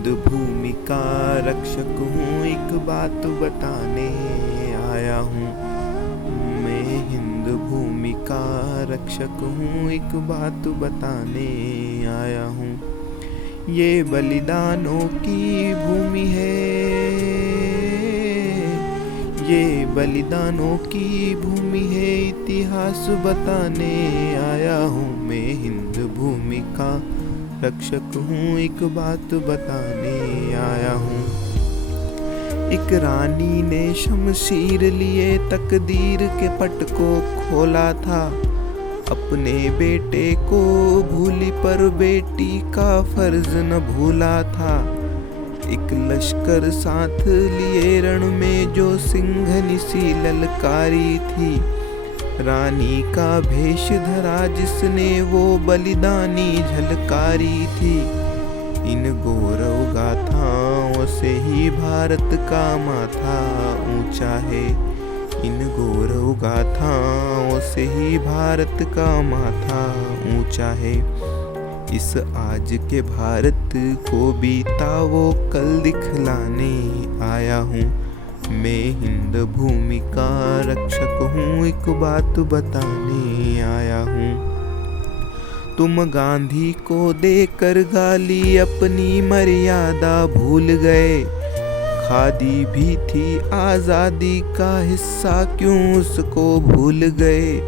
हिंद भूमि का रक्षक हूँ, एक बात बताने आया हूँ। मैं हिंद भूमि का रक्षक हूँ, एक बात बताने आया हूँ। ये बलिदानों की भूमि है, ये बलिदानों की भूमि है, इतिहास बताने आया हूँ। मैं हिंद भूमि का रक्षक हूँ, एक बात बताने आया हूँ। एक रानी ने शमशीर लिए तकदीर के पट को खोला था। अपने बेटे को भूली पर बेटी का फर्ज न भूला था। एक लश्कर साथ लिए रण में जो सिंघनी सी ललकारी थी। रानी का भेष धरा जिसने वो बलिदानी झलकारी थी। इन गौरव गाथाओं से ही भारत का माथा ऊंचा है। इन गौरव गाथाओं से ही भारत का माथा ऊंचा है। इस आज के भारत को बीता वो कल दिखलाने आया हूँ। मैं हिंद भूमि का रक्षक हूँ, एक बात बताने आया हूँ। तुम गांधी को देकर गाली अपनी मर्यादा भूल गए। खादी भी थी आज़ादी का हिस्सा, क्यों उसको भूल गए।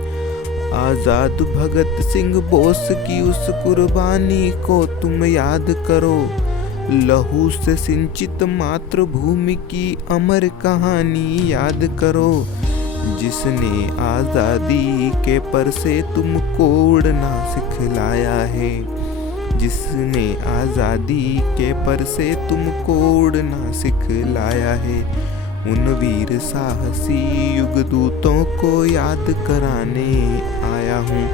आज़ाद भगत सिंह बोस की उस कुर्बानी को तुम याद करो। लहू से सिंचित मातृभूमि की अमर कहानी याद करो। जिसने आज़ादी के पर से तुमको उड़ना सिखलाया है। जिसने आज़ादी के पर से तुमको उड़ना सिखलाया है। उन वीर साहसी युगदूतों को याद कराने आया हूँ।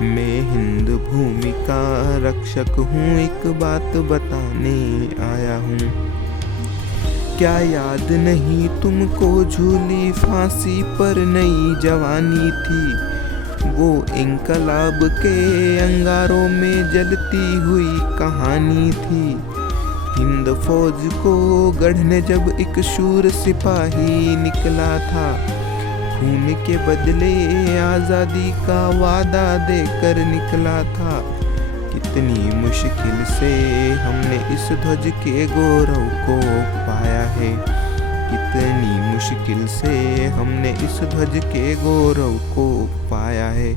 मैं हिंद भूमि का रक्षक हूँ, एक बात बताने आया हूँ। क्या याद नहीं तुमको झूली फांसी पर नई जवानी थी। वो इंकलाब के अंगारों में जलती हुई कहानी थी। हिंद फौज को गढ़ने जब एक शूर सिपाही निकला था। खून के बदले आज़ादी का वादा देकर निकला था। कितनी मुश्किल से हमने इस ध्वज के गौरव को पाया है। कितनी मुश्किल से हमने इस ध्वज के गौरव को पाया है।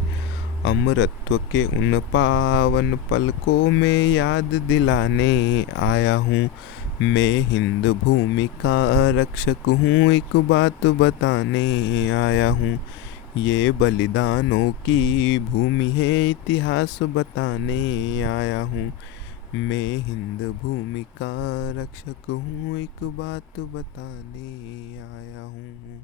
अमरत्व के उन पावन पलकों में याद दिलाने आया हूँ। मैं हिंद भूमि का रक्षक हूँ, एक बात बताने आया हूँ। ये बलिदानों की भूमि है, इतिहास बताने आया हूँ। मैं हिंद भूमि का रक्षक हूँ, एक बात बताने आया हूँ।